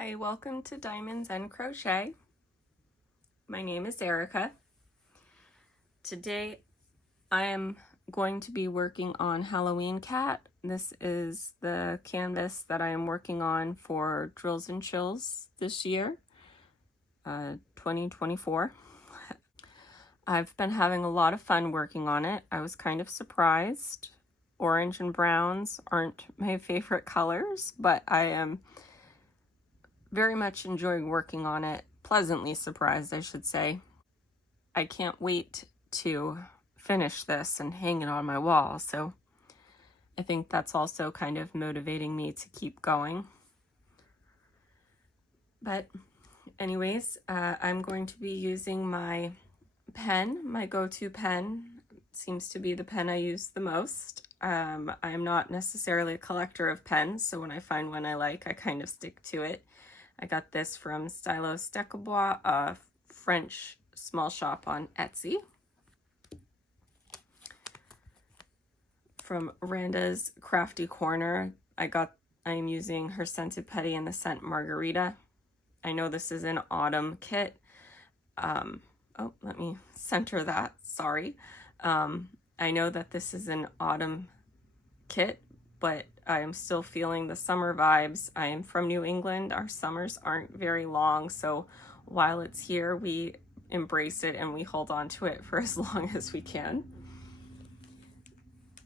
Hi, welcome to Diamonds and Crochet. My name is Erica. Today I am going to be working on Halloween Cat. This is the canvas that I am working on for Drills and Chills this year, 2024. I've been having a lot of fun working on it. I was kind of surprised. Orange and browns aren't my favorite colors, but I am very much enjoying working on it. Pleasantly surprised, I should say. I can't wait to finish this and hang it on my wall, so I think that's also kind of motivating me to keep going. But anyways, I'm going to be using my pen. My go-to pen seems to be the pen I use the most. I am not necessarily a collector of pens, so when I find one I like, I kind of stick to it. I got this from Stylo Steccabois, a French small shop on Etsy. From Randa's Crafty Corner, I am using her Scented Petty in the scent Margarita. I know this is an autumn kit. Oh, let me center that, sorry. I know that this is an autumn kit, but I am still feeling the summer vibes. I am from New England. Our summers aren't very long, so while it's here, we embrace it and we hold on to it for as long as we can.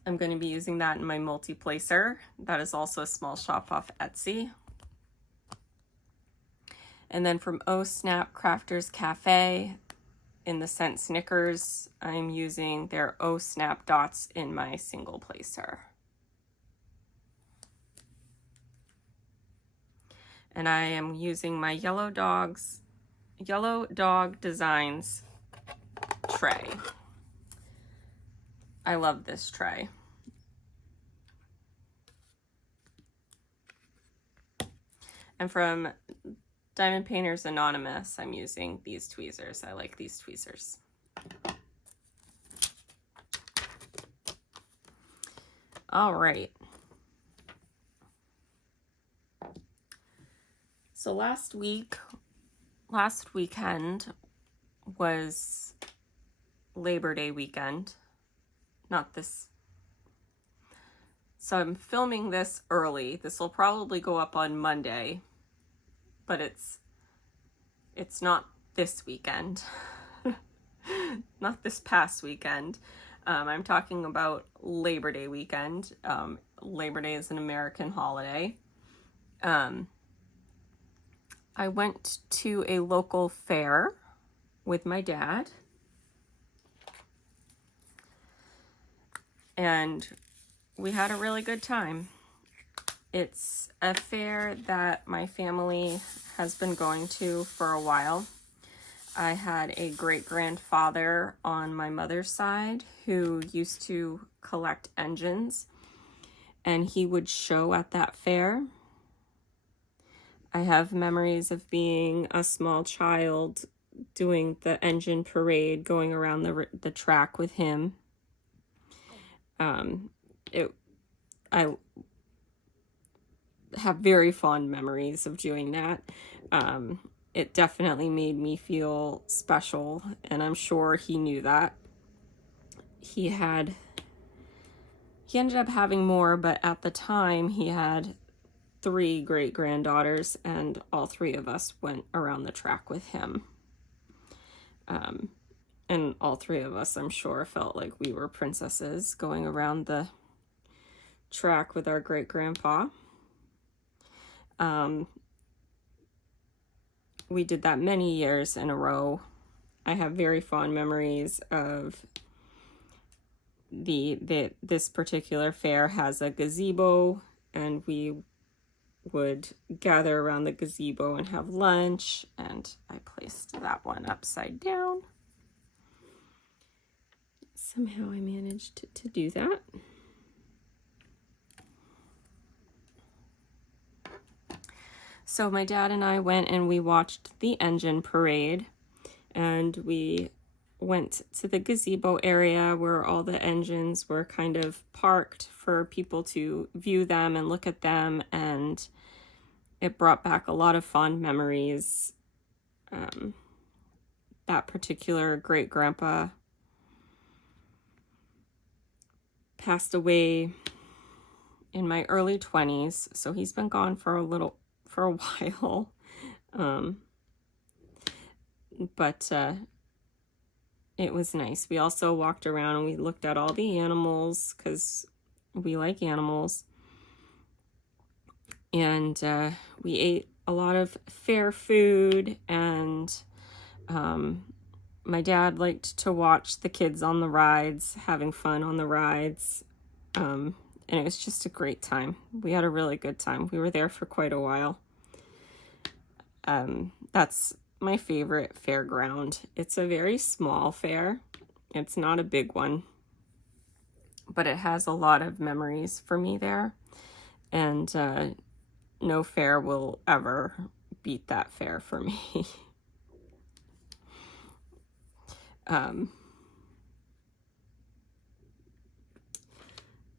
I'm going to be using that in my multi-placer. That is also a small shop off Etsy. And then from Oh Snap Crafters Cafe in the scent Snickers, I'm using their Oh Snap dots in my single placer. And I am using my Yellow Dog Designs tray. I love this tray. And from Diamond Painters Anonymous, I'm using these tweezers. I like these tweezers. All right. So last weekend was Labor Day weekend. Not this. So I'm filming this early. This will probably go up on Monday, but it's not this weekend. Not this past weekend. I'm talking about Labor Day weekend. Labor Day is an American holiday. I went to a local fair with my dad, and we had a really good time. It's a fair that my family has been going to for a while. I had a great-grandfather on my mother's side who used to collect engines, and he would show at that fair. I have memories of being a small child doing the engine parade, going around the track with him. I have very fond memories of doing that. It definitely made me feel special, and I'm sure he knew that. He ended up having more, but at the time he had 3 great-granddaughters, and all 3 of us went around the track with him. And all 3 of us, I'm sure, felt like we were princesses going around the track with our great-grandpa. We did that many years in a row. I have very fond memories of this particular fair has a gazebo, and we would gather around the gazebo and have lunch, and I placed that one upside down. Somehow I managed to do that. So my dad and I went and we watched the engine parade, and we went to the gazebo area where all the engines were kind of parked for people to view them and look at them, and it brought back a lot of fond memories. That particular great grandpa passed away in my early 20s, so he's been gone for a while. But it was nice. We also walked around and we looked at all the animals because we like animals. And we ate a lot of fair food, and my dad liked to watch the kids on the rides, having fun on the rides. And it was just a great time. We had a really good time. We were there for quite a while. That's my favorite fairground. It's a very small fair. It's not a big one, but it has a lot of memories for me there. And no fair will ever beat that fair for me.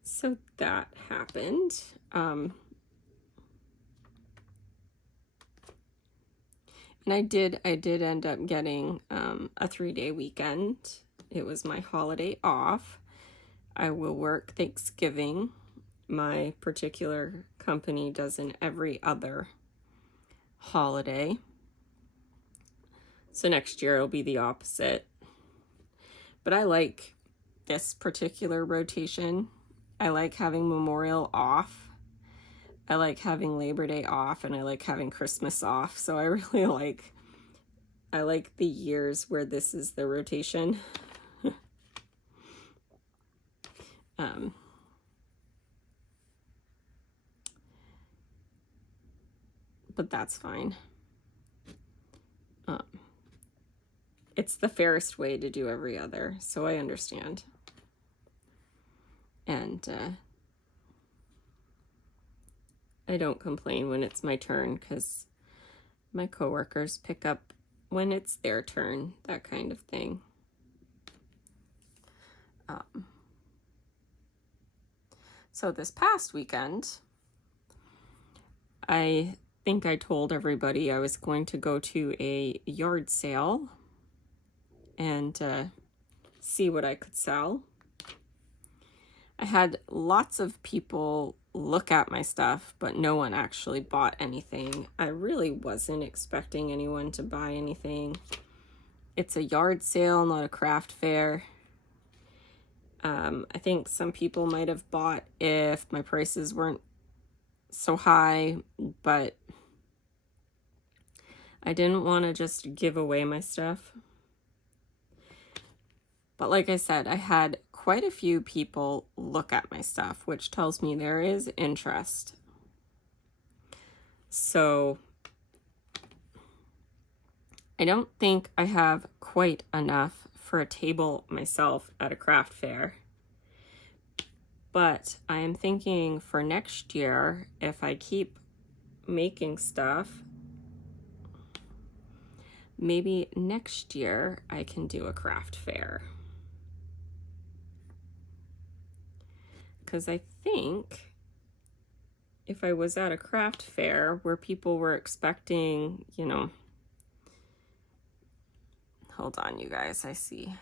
So that happened. And I did end up getting a 3-day weekend. It was my holiday off. I will work Thanksgiving. My particular company does an every other holiday. So next year it'll be the opposite. But I like this particular rotation. I like having Memorial off. I like having Labor Day off, and I like having Christmas off. So I really like the years where this is the rotation. But that's fine. It's the fairest way to do every other, so I understand. And I don't complain when it's my turn, because my coworkers pick up when it's their turn, that kind of thing. So this past weekend, I think I told everybody I was going to go to a yard sale and see what I could sell. I had lots of people look at my stuff, but no one actually bought anything. I really wasn't expecting anyone to buy anything. It's a yard sale, not a craft fair. I think some people might have bought if my prices weren't so high, but I didn't want to just give away my stuff. But like I said, I had quite a few people look at my stuff, which tells me there is interest. So I don't think I have quite enough for a table myself at a craft fair. But I am thinking for next year, if I keep making stuff, maybe next year I can do a craft fair. Because I think if I was at a craft fair where people were expecting, hold on, you guys, I see.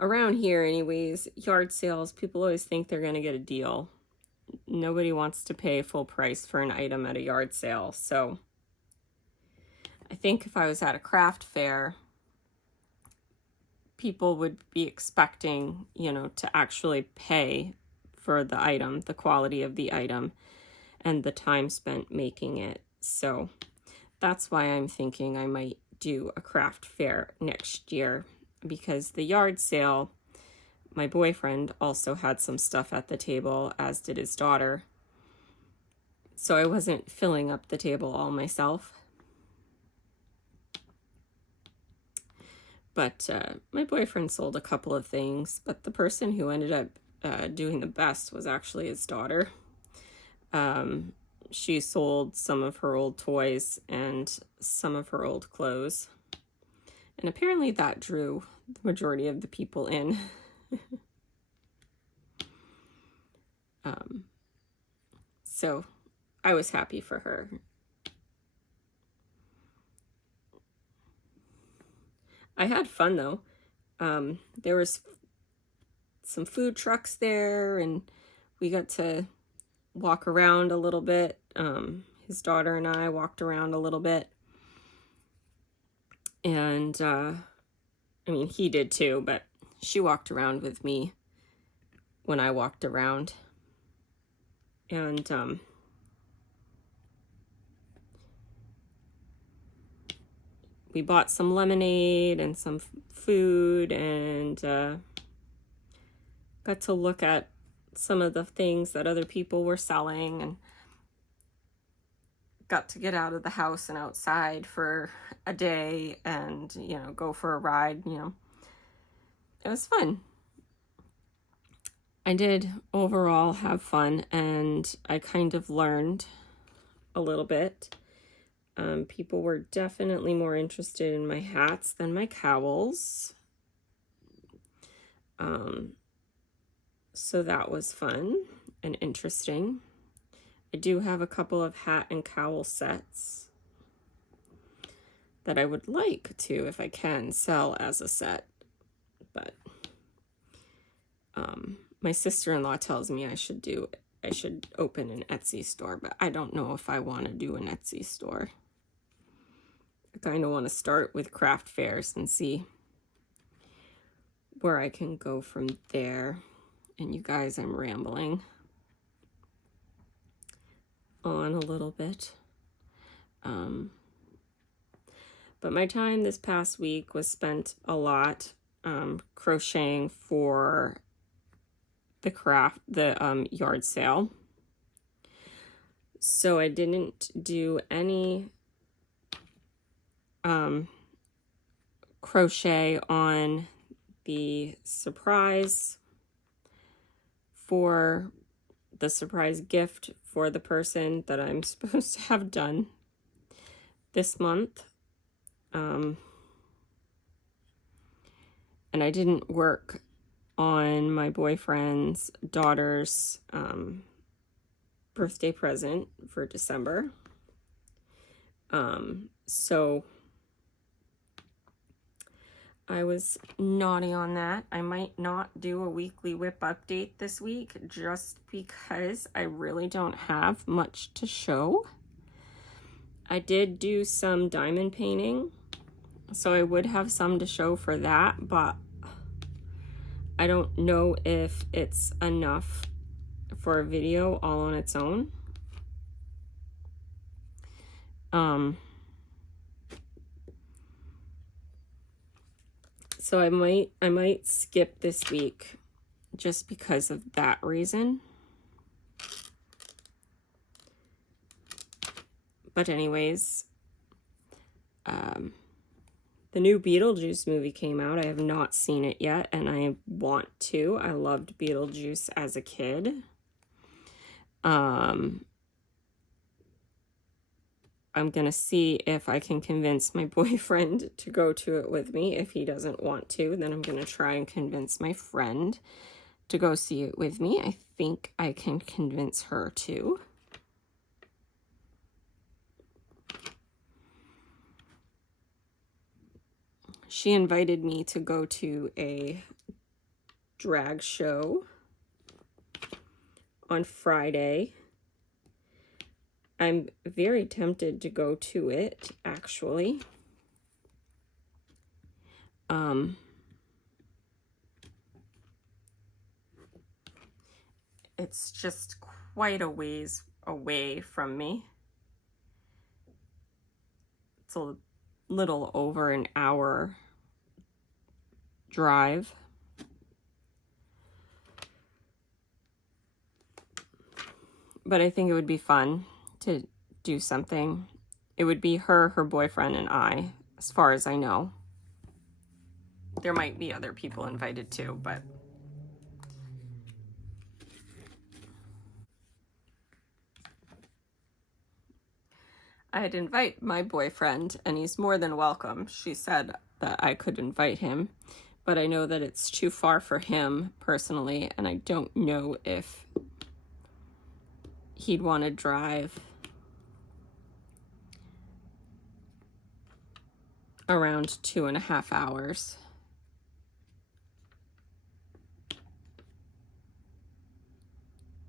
Around here anyways, yard sales, people always think they're going to get a deal. Nobody wants to pay full price for an item at a yard sale. So I think if I was at a craft fair, people would be expecting, to actually pay for the item, the quality of the item, and the time spent making it. So that's why I'm thinking I might do a craft fair next year, because the yard sale, my boyfriend also had some stuff at the table, as did his daughter. So I wasn't filling up the table all myself. But my boyfriend sold a couple of things, but the person who ended up doing the best was actually his daughter. She sold some of her old toys and some of her old clothes. And apparently that drew the majority of the people in. So I was happy for her. I had fun though. There was some food trucks there, and we got to walk around a little bit. His daughter and I walked around a little bit. And, I mean, he did too, but she walked around with me when I walked around. And, we bought some lemonade and some food, and got to look at some of the things that other people were selling, and got to get out of the house and outside for a day and, you know, go for a ride, you know. It was fun. I did overall have fun, and I kind of learned a little bit. People were definitely more interested in my hats than my cowls. So that was fun and interesting. I do have a couple of hat and cowl sets that I would like to, if I can, sell as a set. But my sister-in-law tells me I should open an Etsy store, but I don't know if I want to do an Etsy store. I kind of want to start with craft fairs and see where I can go from there. And you guys, I'm rambling on a little bit. But my time this past week was spent a lot crocheting for the yard sale. So I didn't do any crochet on the surprise for the surprise gift for the person that I'm supposed to have done this month. And I didn't work on my boyfriend's daughter's birthday present for December. So I was naughty on that. I might not do a weekly WIP update this week just because I really don't have much to show. I did do some diamond painting, so I would have some to show for that, but I don't know if it's enough for a video all on its own. So I might skip this week just because of that reason. But anyways, the new Beetlejuice movie came out. I have not seen it yet, and I want to. I loved Beetlejuice as a kid. I'm going to see if I can convince my boyfriend to go to it with me. If he doesn't want to, then I'm going to try and convince my friend to go see it with me. I think I can convince her too. She invited me to go to a drag show on Friday. I'm very tempted to go to it, actually. It's just quite a ways away from me. It's a little over an hour drive. But I think it would be fun to do something. It would be her boyfriend, and I, as far as I know. There might be other people invited too, but I'd invite my boyfriend, and he's more than welcome. She said that I could invite him, but I know that it's too far for him personally, and I don't know if he'd want to drive around 2.5 hours.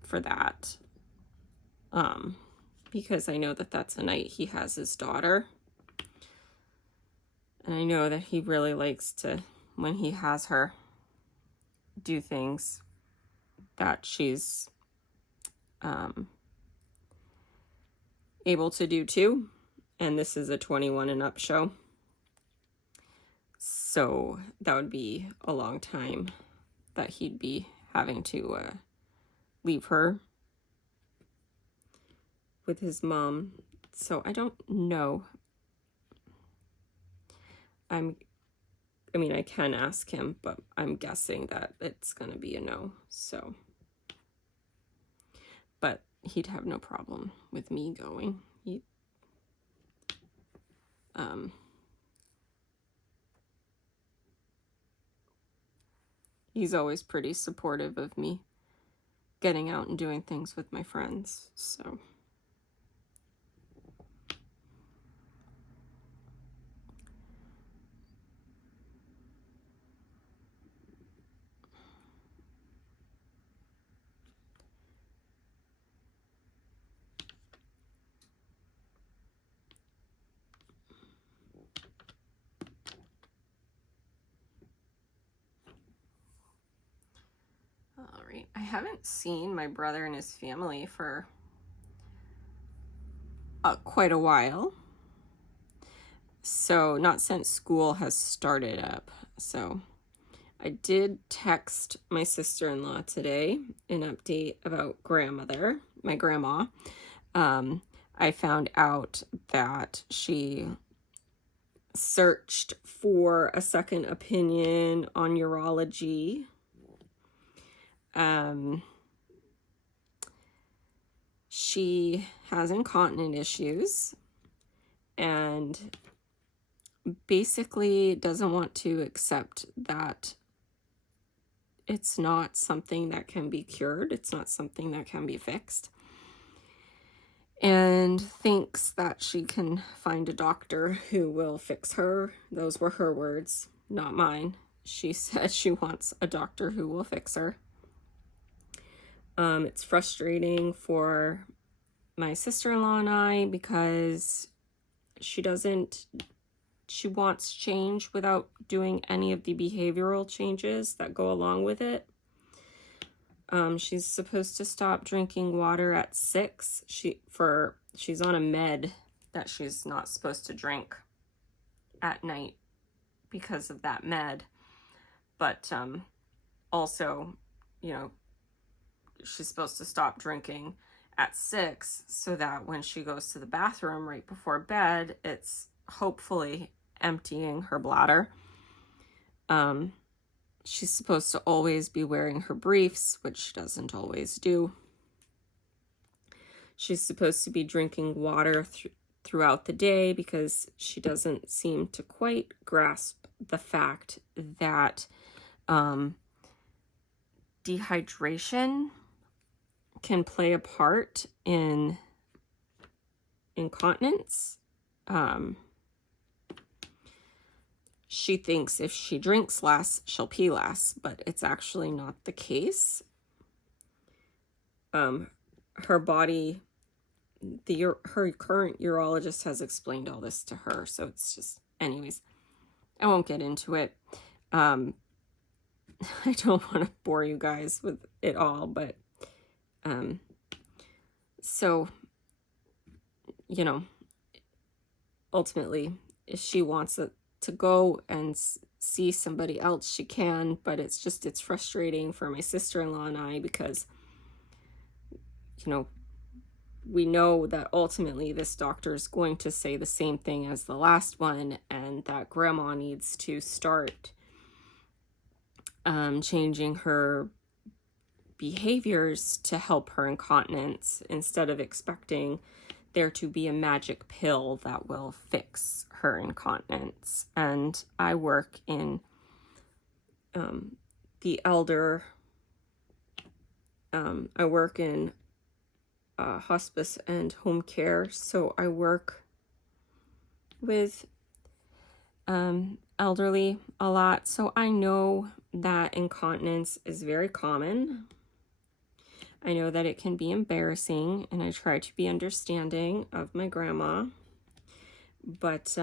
For that. Because I know that that's a night he has his daughter. And I know that he really likes to, when he has her, do things that she's able to do too. And this is a 21 and up show. So that would be a long time that he'd be having to leave her with his mom. So I don't know. I mean, I can ask him, but I'm guessing that it's going to be a no. So, but he'd have no problem with me going. He's always pretty supportive of me getting out and doing things with my friends. So. All right, I haven't seen my brother and his family for quite a while. So not since school has started up. So I did text my sister-in-law today an update about my grandma. I found out that she searched for a second opinion on urology. She has incontinence issues and basically doesn't want to accept that it's not something that can be cured. It's not something that can be fixed. And thinks that she can find a doctor who will fix her. Those were her words, not mine. She said she wants a doctor who will fix her. It's frustrating for my sister-in-law and I because she wants change without doing any of the behavioral changes that go along with it. She's supposed to stop drinking water at 6. She's on a med that she's not supposed to drink at night because of that med. But also, she's supposed to stop drinking at 6 so that when she goes to the bathroom right before bed, it's hopefully emptying her bladder. She's supposed to always be wearing her briefs, which she doesn't always do. She's supposed to be drinking water throughout the day because she doesn't seem to quite grasp the fact that dehydration can play a part in incontinence. She thinks if she drinks less, she'll pee less, but it's actually not the case. Her body, her current urologist has explained all this to her, so it's just, anyways, I won't get into it. I don't want to bore you guys with it all, but so, ultimately, if she wants to go and see somebody else, she can, but it's frustrating for my sister-in-law and I because, we know that ultimately this doctor is going to say the same thing as the last one, and that grandma needs to start changing her behaviors to help her incontinence instead of expecting there to be a magic pill that will fix her incontinence. And I work in the elder, I work in hospice and home care, so I work with elderly a lot, so I know that incontinence is very common. I know that it can be embarrassing, and I try to be understanding of my grandma, but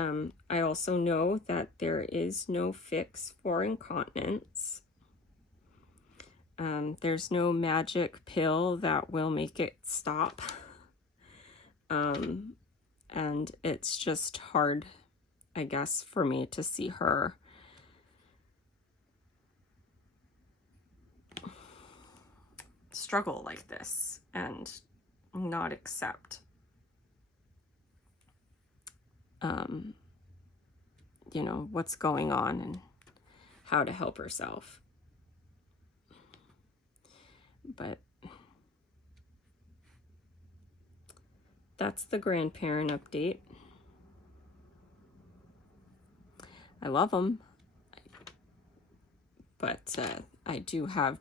I also know that there is no fix for incontinence. There's no magic pill that will make it stop. And it's just hard, I guess, for me to see her struggle like this and not accept, you know, what's going on and how to help herself. But that's the grandparent update. I love them, but I do have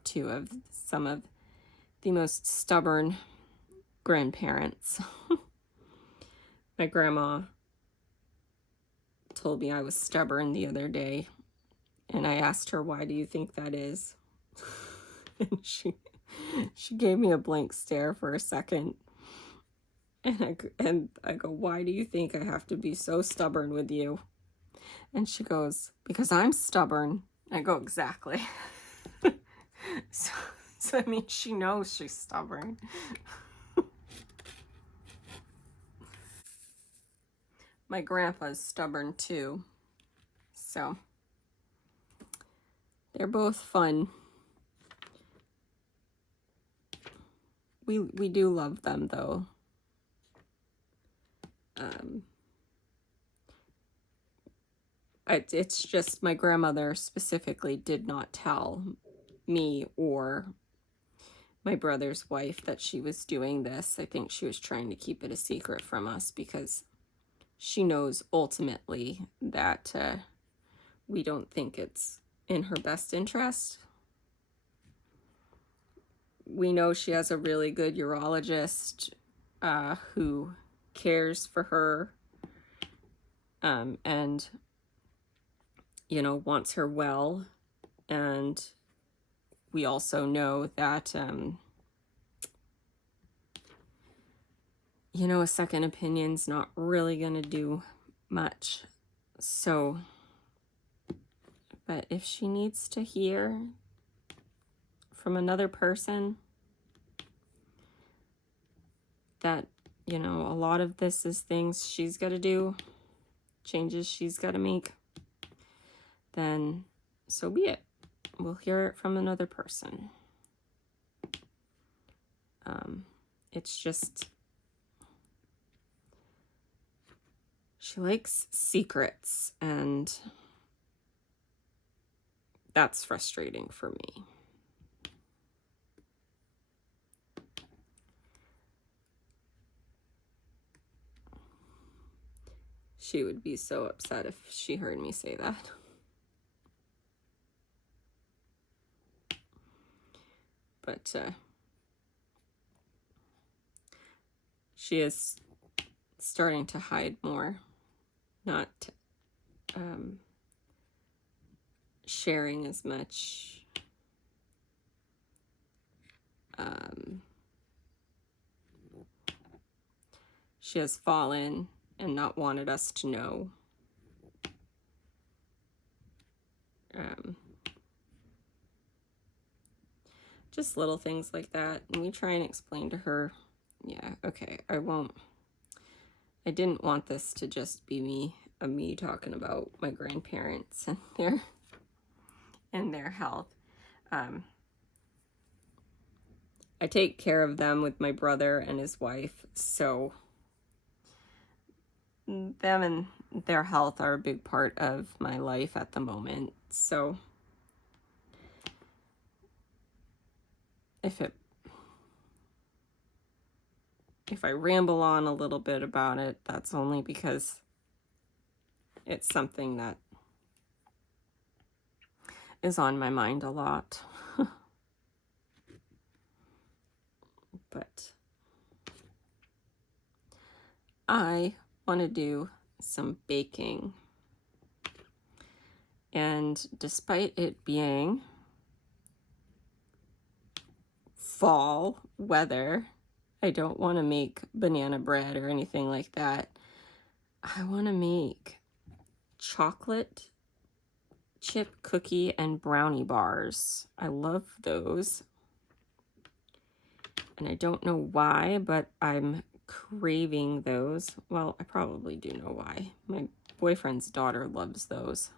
some of the most stubborn grandparents. My grandma told me I was stubborn the other day, and I asked her, why do you think that is? And she gave me a blank stare for a second. And I go, why do you think I have to be so stubborn with you? And she goes, because I'm stubborn. I go, exactly. So I mean, she knows she's stubborn. My grandpa's stubborn too. So they're both fun. We do love them though. It's just my grandmother specifically did not tell me or my brother's wife that she was doing this. I think she was trying to keep it a secret from us because she knows ultimately that we don't think it's in her best interest. We know she has a really good urologist who cares for her and, you know, wants her well. And we also know that, you know, a second opinion's not really going to do much. So, but if she needs to hear from another person that, you know, a lot of this is things she's got to do, changes she's got to make, then so be it. We'll hear it from another person. It's just, she likes secrets, and that's frustrating for me. She would be so upset if she heard me say that. But she is starting to hide more, not sharing as much. She has fallen and not wanted us to know. Just little things like that. And we try and explain to her, yeah, okay, I didn't want this to just be me talking about my grandparents and their health. I take care of them with my brother and his wife, so them and their health are a big part of my life at the moment. So if I ramble on a little bit about it, that's only because it's something that is on my mind a lot. But I want to do some baking. And despite it being fall weather, I don't want to make banana bread or anything like that. I want to make chocolate chip cookie and brownie bars. I love those. And I don't know why, but I'm craving those. Well, I probably do know why. My boyfriend's daughter loves those.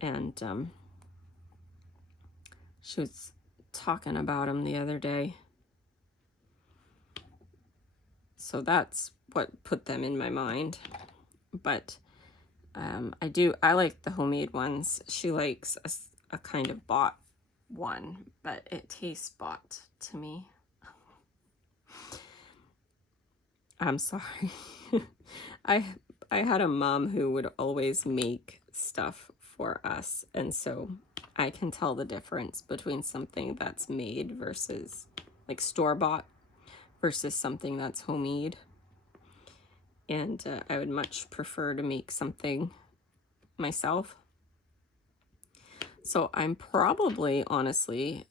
And she was talking about them the other day. So that's what put them in my mind. But I like the homemade ones. She likes a kind of bought one, but it tastes bought to me. I'm sorry. I had a mom who would always make stuff for us, and so I can tell the difference between something that's made versus like store-bought versus something that's homemade. And I would much prefer to make something myself. So I'm probably, honestly,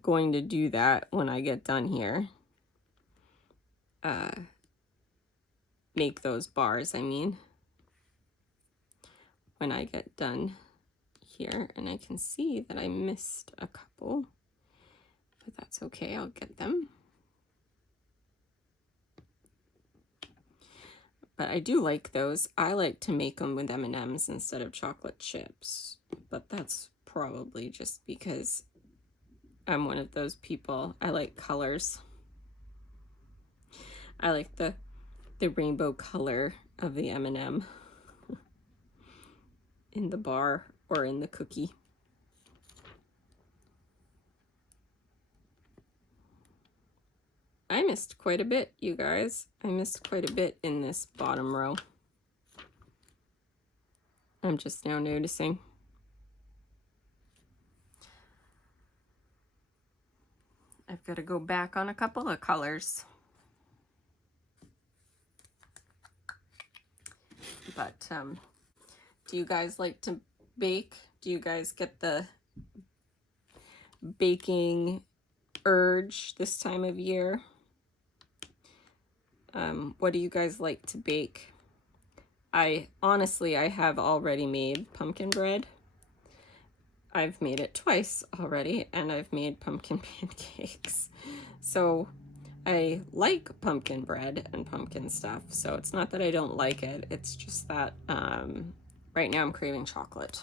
going to do that when I get done here. Make those bars, I mean, when I get done here. And I can see that I missed a couple, but that's okay, I'll get them. But I do like those. I like to make them with M&Ms instead of chocolate chips, but that's probably just because I'm one of those people. I like colors. I like the rainbow color of the M&M in the bar or in the cookie. I missed quite a bit, you guys. I missed quite a bit in this bottom row. I'm just now noticing. I've got to go back on a couple of colors. But do you guys like to bake? Do you guys get the baking urge this time of year? What do you guys like to bake? I have already made pumpkin bread. I've made it twice already, and I've made pumpkin pancakes. So I like pumpkin bread and pumpkin stuff, so it's not that I don't like it, it's just that right now I'm craving chocolate.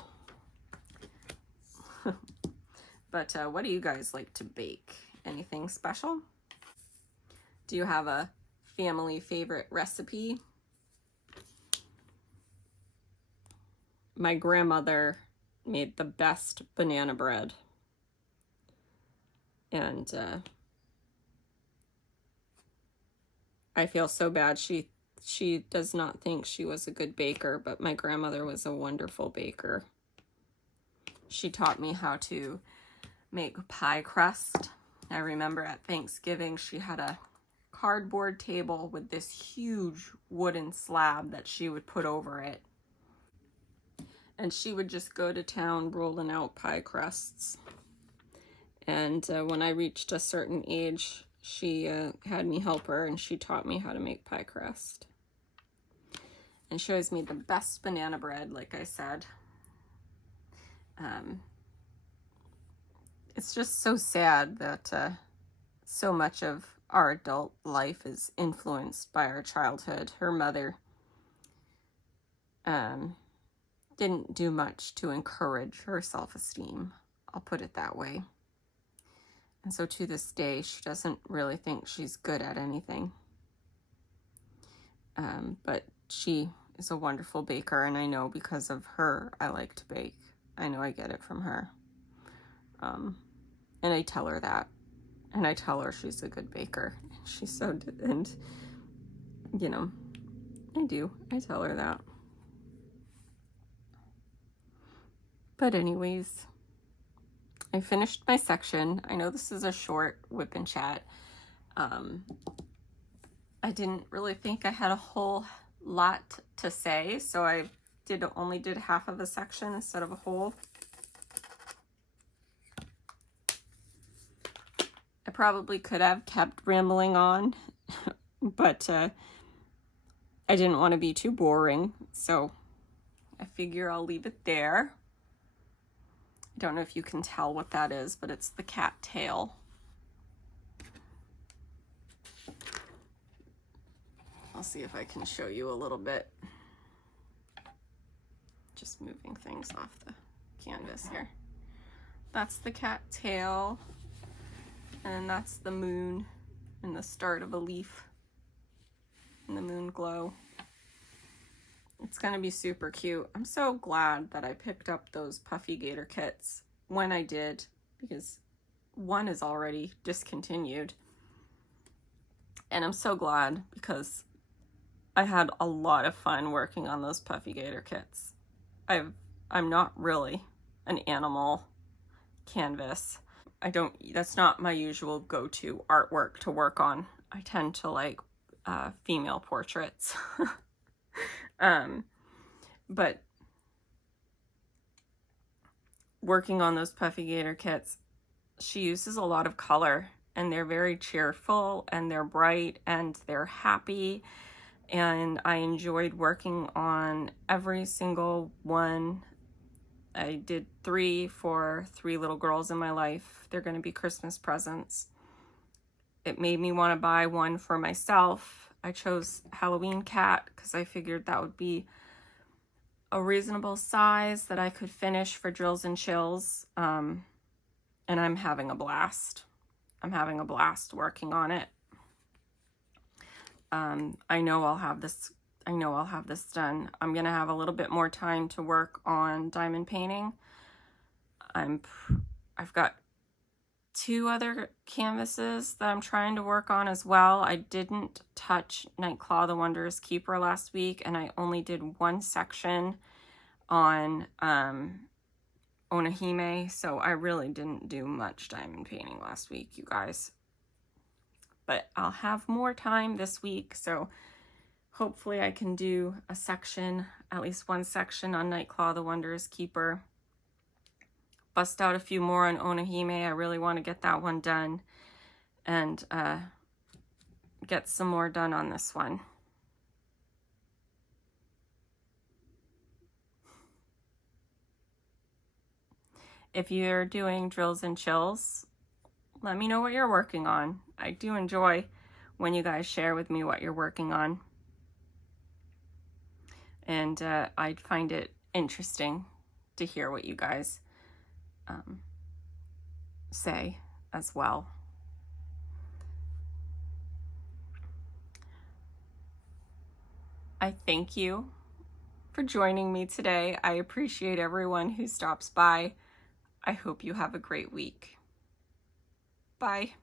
But what do you guys like to bake? Anything special? Do you have a family favorite recipe? My grandmother made the best banana bread. And I feel so bad. She does not think she was a good baker, but my grandmother was a wonderful baker. She taught me how to make pie crust. I remember at Thanksgiving she had a cardboard table with this huge wooden slab that she would put over it. And she would just go to town rolling out pie crusts. And when I reached a certain age, she had me help her, and she taught me how to make pie crust. And she always made the best banana bread, like I said. It's just so sad that so much of our adult life is influenced by our childhood. Her mother didn't do much to encourage her self-esteem. I'll put it that way. And so to this day, she doesn't really think she's good at anything. But she is a wonderful baker, and I know because of her, I like to bake. I know I get it from her. And I tell her that. And I tell her she's a good baker. She's so, and you know, I tell her that. But anyways, I finished my section. I know this is a short whip and chat. I didn't really think I had a whole lot to say, so I only did half of a section instead of a whole. I probably could have kept rambling on, but I didn't want to be too boring, so I figure I'll leave it there. I don't know if you can tell what that is, but it's the cat tail. I'll see if I can show you a little bit. Just moving things off the canvas here. That's the cat tail, and that's the moon and the start of a leaf and the moon glow. It's gonna be super cute. I'm so glad that I picked up those puffy gator kits when I did, because one is already discontinued. And I'm so glad because I had a lot of fun working on those puffy gator kits. I'm not really an animal canvas. That's not my usual go-to artwork to work on. I tend to like female portraits. But working on those puffy gator kits, she uses a lot of color, and they're very cheerful, and they're bright, and they're happy, and I enjoyed working on every single one. I did 3 for 3 little girls in my life. They're going to be Christmas presents. It made me want to buy one for myself. I chose Halloween cat because I figured that would be a reasonable size that I could finish for drills and chills. And I'm having a blast. I'm having a blast working on it. I know I'll have this done. I'm gonna have a little bit more time to work on diamond painting. I've got 2 other canvases that I'm trying to work on as well. I didn't touch Nightclaw the Wondrous Keeper last week, and I only did 1 section on Onahime, so I really didn't do much diamond painting last week, you guys. But I'll have more time this week, so hopefully I can do a section, at least 1 section on Nightclaw the Wondrous Keeper. Bust out a few more on Onahime. I really want to get that one done, and get some more done on this one. If you're doing drills and chills, let me know what you're working on. I do enjoy when you guys share with me what you're working on. And I find it interesting to hear what you guys say as well. I thank you for joining me today. I appreciate everyone who stops by. I hope you have a great week. Bye.